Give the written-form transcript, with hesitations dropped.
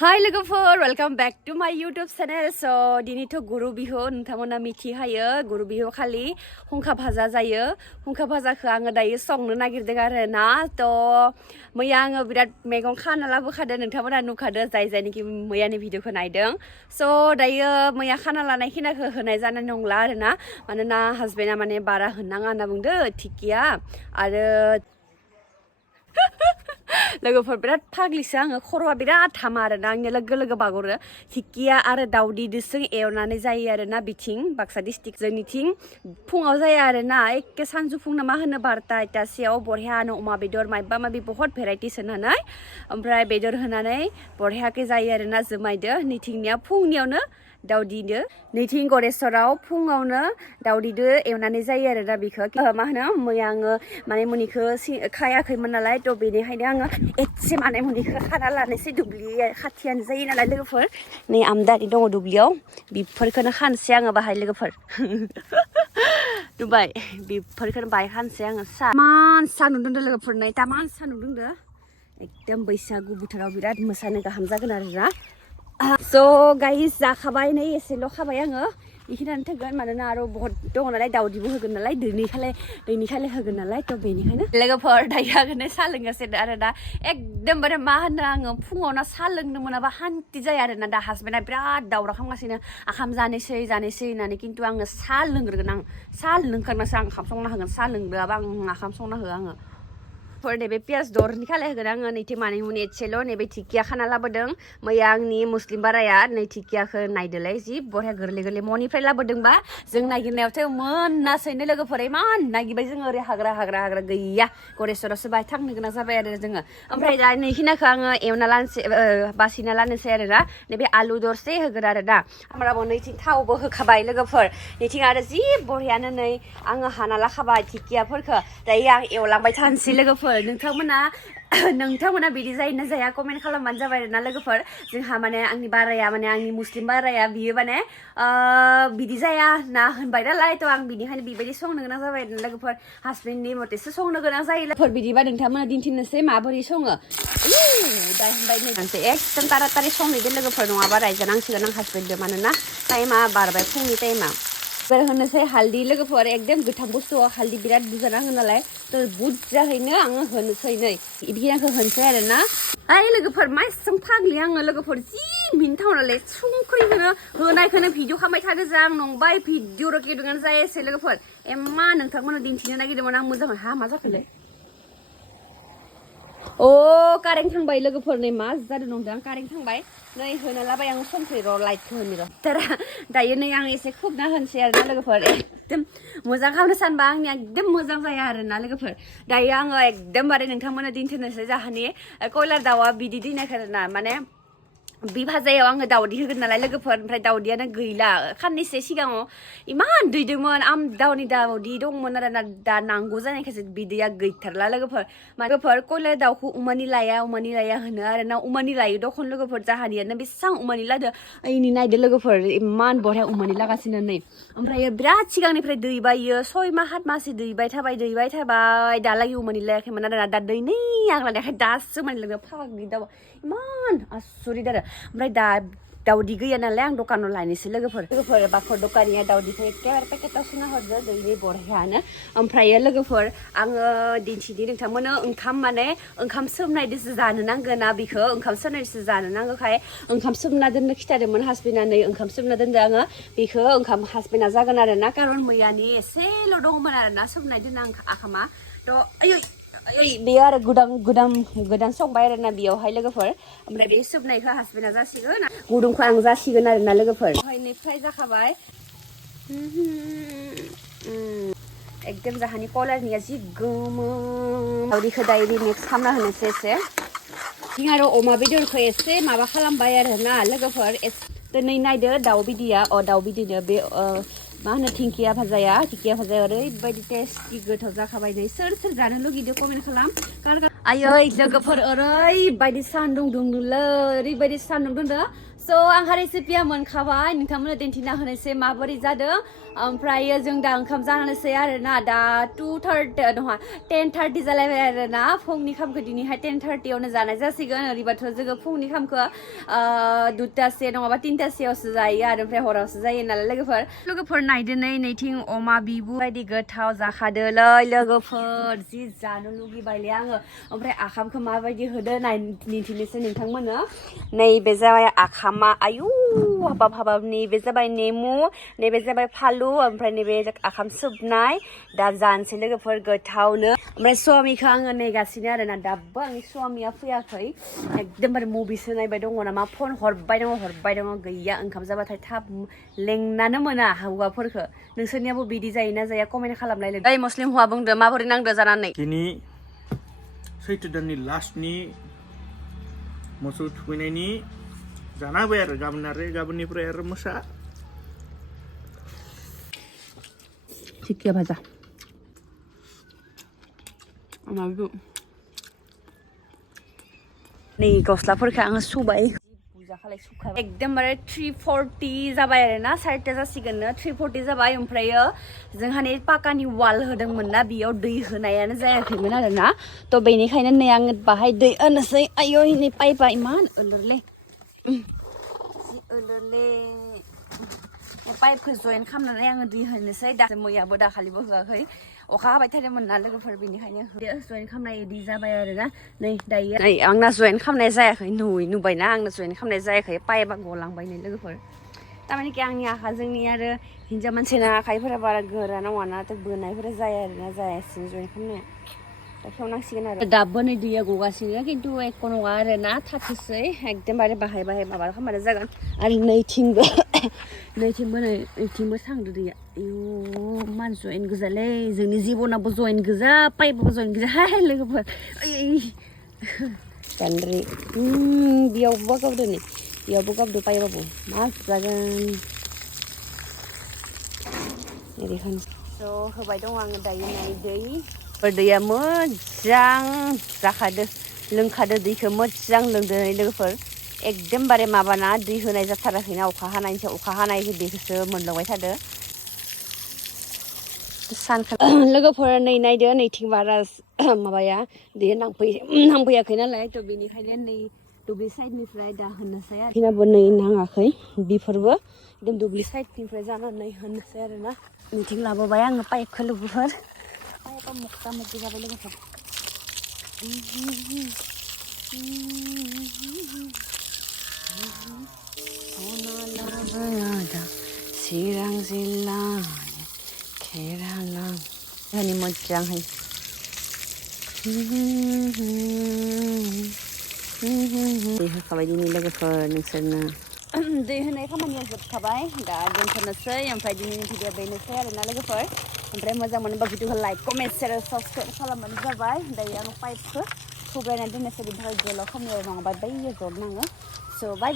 Hi लोगोफोर welcome back to माय YouTube channel so दिनैथ' गुरु बिहु नोंथांमोना मिथिखायो गुरु बिहु खालि हुंखा भाजा जायो हुंखा भाजाखौ आङो दायो संनो नागिरदों आरो ना थ' मैया आङो बिराद मैगं खाना लाबोखादों नोंथांमोना नुखादों जायनिखि मैयानि भिडिअखौ नायदों स' दायो मैया खाना लानाय खिनाखौ होनाय जानाय नंला आरो ना मानोना हासबेन्डआ माने बारा होननाङा होनना बुंदो थिकिया आरो लोगोफोर बिराद फाग्लिसो आङो खर'आ बिराद हामा आरो ना आंनि लोगो लोगो बागरो थिकिया आरो दावदैदोसो एवनानै जायो आरो ना बिथिं बाक्सा डिस्ट्रिक्ट जोंनिथिं फुङाव जाया आरो ना एखे सानजौफुं ना मा होनो 12:00-1:00 बरहियानो अमा बेदर माबा माबि बहुत भेराइटिस होनानै ओमफ्राय बेदर होनानै बरहियाके जायो आरो ना जुमायदो नैथिंनिया फुंनियावनो दावदिदो नैथिं गरेस्वराव फुङावनो दावदिदो एवनानै जायो आरो ना बिखौ मा होनो मैया आङो माने मुनिखौ खायाखैमोन नालाय थ' बेनिखायनो आङो एसे माने मुनिखौ खाना लानोसै दुब्लि खाथियानो जायो नालाय लोगोफोर नै आमदानि दङ दुब्लियाव बेफोरखौनो खानोसै आङो बाहाय लोगोफोर दुबाय बेफोरखौनो बाहाय खानोसै आङो मान सान्दुं दुंदो लोगोफोर नै तामान सान्दुं दुंदो एकदम बैसागु बोथोराव बिराद मोसानो गाहाम जागोन आरो ना स' गाइस जाखाबाय नै एसेल' खाबाय आङो बेखिनियानो थोगोन मानोना आरो बहुत दङ नालाय दावदैबो होगोन नालाय दैनि होगोन नालाय थ' बेनिखायनो लोगोफोर दायो आङो साहा लोंगासिनो आरो दा एकदमबारे मा होनो आङो फुङावनो साहा लोंनो मोनाबा हान्थि जाया आरो ना दा हासबेन्डआ बिराद दावराव खालामगासिनो आखाम जानोसै होननानै खिन्थु आङो साहा लोंग्रोगोन आं साहा लोंखांनासो आं ओंखाम संना होगोन साहा लोंग्रोआबा आं ओंखाम संना होआ आङो नैबे पियाज दरनि खालाय होगोन आङो नैथि मानै मुनि एसेल' नैबे थिकिया खाना लाबोदों मैया आंनि मुस्लिम बाराया नै थिकियाखौ नायदोलाय जि बरहिया गोरलै गोरलै मनिफ्राय लाबोदोंबा जों नागिरनायावथ' मोनासैनो लोगोफोर इमान नागिरबाय जोङो ओरै हाग्रा गैया गरेस्वरावसो बाहाय थांनो गोनां जाबाय आरो जोङो ओमफ्राय दा नैखिनाखौ आङो एवना लानोसै बासिना लानोसै आरो ना नैबे आलु दरसे होगोन आरो ना ओमफ्राय नैथिं थावबो होखाबाय लोगोफोर नैथिं आरो जि बरहियानो नै आङो हाना लाखाबाय थिकियाफोरखौ दायो आं एवलांबाय थानोसै लोगोफोर नोंथांमोना बिदि जायोना जाया कमेन्ट खालामबानो जाबाय आरोना लोगोफोर जोंहा माने आंनि बाराया माने आंनि मुस्लिम बाराया बियो माने बिदि जाया ना होनबाय नालाय थ' आं बिनिखायनो बेबायदि संनो गोनां जाबाय आरोना लोगोफोर हासबेन्डनि मथेसो संनो गोनां जायो लोगोफोर बिदिबा नोंथांमोना दिन्थिनोसै माबोरै सङो दा होनबाय नै एकदम तारातारि संहैदो लोगोफोर नङाबा रायजानांसिगोन आं हासबेन्डजों मानोना टाइमा बारबाय फुंनि टाइमा होनोसै हालदै लोगोफोर एकदम गोथां बुस्थुआव हालदै बिराद बुरजा नाङो नालाय थ' बुरजाहैनो आङो होनोसै नै बिदिखौ होनोसै आरो ना लोगोफोर मा एसेबां फाग्लि आङो लोगोफोर जि मिनिथावनालाय संख्रिखौनो होनायखौनो भिडिअ खालामबाय थादो जा आं नंबाय भिडिअ रेकर्डिंआनो जायासै लोगोफोर एम्मा नोंथांमोना दिन्थिनो नागिरदोंमोन आं मोजाङै मा जाखोलै कारेन्ट थांबाय लोगोफोर नै मा जादों नंदों आं कारेन्ट थांबाय नै होना लाबाय आं संख्रि लाइटखौ होनो दायो नै आं एसे खोबना होनोसै आरो ना लोगोफोर एकदम मोजां खालामनो सानबा आंनिया एकदम मोजां जाया आरो ना लोगोफोर दायो आङो एकदमबारे नोंथांमोना दिन्थिनोसै जाहानि कयलार दाउआ बिदि दिनायखौ ना माने बे भाजायाव आङो दावदै होगोन नालाय लोगोफोर ओमफ्राय दावदैयानो गैला खाननैसो सिगाङाव इमान दैदोंमोन दाउनि दावदै दंमोन आरो ना दा नांगौ जानायखायसो बिदैया गैथारला लोगोफोर कयलार दाउखौ उमानि लाया होनो आरो ना उमानि लायो दखन लोगोफोर जाहानियानो बेसेबां उमानि लादो ओइनि नायदो लोगोफोर इमान बरहिया उमानि लागासिनो नै ओमफ्राय बिराद सिगांनिफ्राय दैबायो 6 माह 7 माससो दैबाय थाबाय दालागै उमानि लायाखैमोन आरो ना दा दैनै आग्लानायखाय दासो माने लोगो फाग्लि दाउ इमान आसुरित आरो ओमफ्राय दा दावदै गैया नालाय आं दखानाव लायनोसै लोगोफोर बाखर दखानिया दावदैखौ एखेबारे पेकेटाव सोना हरदो दैनि बरहियानो ओमफ्रायो लोगोफोर आङो दिन्थिनि नोंथांमोननो ओंखाम सोमनायदोसो जानो नांगोना बेखौ ओंखाम सोमनायदोसो जानो नांगौखाय ओंखाम सोमना दोननो खिथादोंमोन हासबेन्डआ नै ओंखाम सोमना दोनदो आङो बेखौ ओंखाम हासबेन्डआ जागोन आरो ना खारन मैयानि एसेल' दंमोन आरो ना सोमनाय दोननो आखामा थ' बेयो आरो गोदान संबाय आरो ना बेयावहाय लोगोफोर ओमफ्राय बे सोबनायखौ हासबेन्डआ जासिगोन गुदुंखौ आं जासिगोन आरो ना लोगोफोर ओमफ्राय फ्राय जाखाबाय एकदम जाहानि कलारनिया जि गोमो दावदैखौ दायो मिक्स खालामना होनोसै एसे थिं आरो अमा बेदरखौ एसे माबा खालामबाय आरो ना लोगोफोर दिनै नायदो दाउ बिदैनो बे मा होनो थिंखिया भाजाया ओरैबायदि टेस्टि गोथाव जाखाबाय नै सोर जानो लुगैदो कमेन्ट खालाम आयै लोगोफोर ओरैबायदि सान्दुं दुंदोंलै ओरैबायदि सान्दुं दुंदो So आंहा रेसिपिया मोनखाबाय नोंथांमोननो दिन्थिना होनोसै माबोरै जादों ओमफ्राय जों दा ओंखाम जानोसै आरोना दा 2:30 नङा 10:30 जालायबाय आरोना फुंनि खामखौ दिनैहाय 10:30आवनो जानाय जासिगोन ओरैबाथ' जोङो फुंनि खामखौ 2टासे नङाबा 3टासेयावसो जायो आरो ओमफ्राय हरावसो जायो नालाय लोगोफोर नायदो नैथिं अमा बिबु बायदि गोथाव जाखादोलै लोगोफोर जि जानो लुगैबायलै आङो ओमफ्राय आखामखौ माबायदि होदो दिन्थिनोसै नोंथांमोननो नैबे जाबाय आखामा आयु हाबाब नैबे जाबाय नेमु नैबे जाबाय फालु ओमफ्राय नैबे आखाम सोबनाय दा जानोसै लोगोफोर गोथावनो ओमफ्राय स्वामिखौ आङो नेगासिनो आरोना दाबो आंनि स्वामिया फैयाखै एकदमबारे मुभिसो नायबाय दङ नामा फन हरबाय दङ गैया ओंखाम जाबाथाय थाब लेंनानो मोना हौवाफोरखौ नोंसोरनियाबो बिदि जायोना जाया कमेन्ट खालामलायलै ओइ मुस्लिम हौवा बुंदो माबोरै नांदो जानानै दिनै सैथो दाननि लास्टनि मोसौ थुखैनायनि जाना होबाय आरो गाबोननिफ्राय आरो मोसा चिक्किया भाजा नै गस्लाफोरखौ आङो सुबाय एकदमबारे 3:40 जाबाय आरोना 4टा जासिगोननो 3:40 जाबाय ओमफ्रायो जोंहा नै पाकानि वाल होदोंमोन ना बेयाव दै होनायानो जायाखैमोन आरोना थ' बेनिखायनो नै आङो बाहाय दै होनोसै आयौ नै पाइपा इमान ओलोरले पाइपखौ जइन खालामनानै आङो दै होनोसै दा मैयाबो दाखालिबो होआखै अखा हाबाय थादोंमोन ना लोगोफोर बेनिखायनो जइन खालामनाय इदि जाबाय आरोना नै दायो नै आंना जइन खालामनाय जायाखै नुबायना आंना जइन खालामनाय जायाखै पाइपआ गलांबाय नै लोगोफोर थारमाने आंनि आखाइजोंनि आरो हिन्जाव मानसिना आखाइफोरा बारा गोरा नङाना बोनायफोरा जाया आरोना जायासिनो जइन खालामनाया दा खेवनांसिगोन आरो दाबो नै दैया गगासिनो खिन्थु एख' नङा आरोना थाथोसै एकदमबारे बाहाय माबा खालामबानो जागोन आरो नैथिंबो थांदो दैया आयु मान जइन गोजालै जोंनि जिबनाबो जइन गोजा पाइपआबो जइन गोजा हाय लोगोफोर गानद्रि बेयावबो गावदो नै बेयावबो गावदो पाइपआबो मा जागोन स' होबाय दं आङो दायो नै दैया मोजां जाखादो लोंखादो दैखौ मोजां लोंदो नै लोगोफोर एकदमबारे माबाना दै होनाय जाथाराखैना अखा हानाय बेखौसो मोनलांबाय थादो सानखा लोगोफोर नै नायदो नैथिं बारा माबाया दैया नांफैयाखै नालाय थ' बेनिखायनो नै दुब्लि साइडनिफ्राय दा होनोसै आरो बेनाबो नै नाङाखै बेफोरबो एकदम दुब्लि साइडनिफ्राय जानानै होनोसै आरोना नैथिं लाबोबाय आङो पाइपखौ लोगोफोर पाइपआ मुक्ता मुक्ति जाबाय लोगोफोर चिरां जिल्लानि केराला होनि मोजांहाय दै होखाबाय दिनै लोगोफोर नोंसोरनो दै होनाय खामानिया जोबखाबाय दा दोनथ'नोसै ओमफ्राय दिनैनि भिडिअ बेनोसै आरोना लोगोफोर ओमफ्राय मोजां मोनोबा भिडिअखौ लाइक कमेन्ट शेयार साबस्क्राइब खालामबानो जाबाय दायो आं पाइपखौ थुब्रायनानै दोननोसै बिनि थाखाय गोलाव खालामनाय नङाबा बैयो जबनाङो स' बाय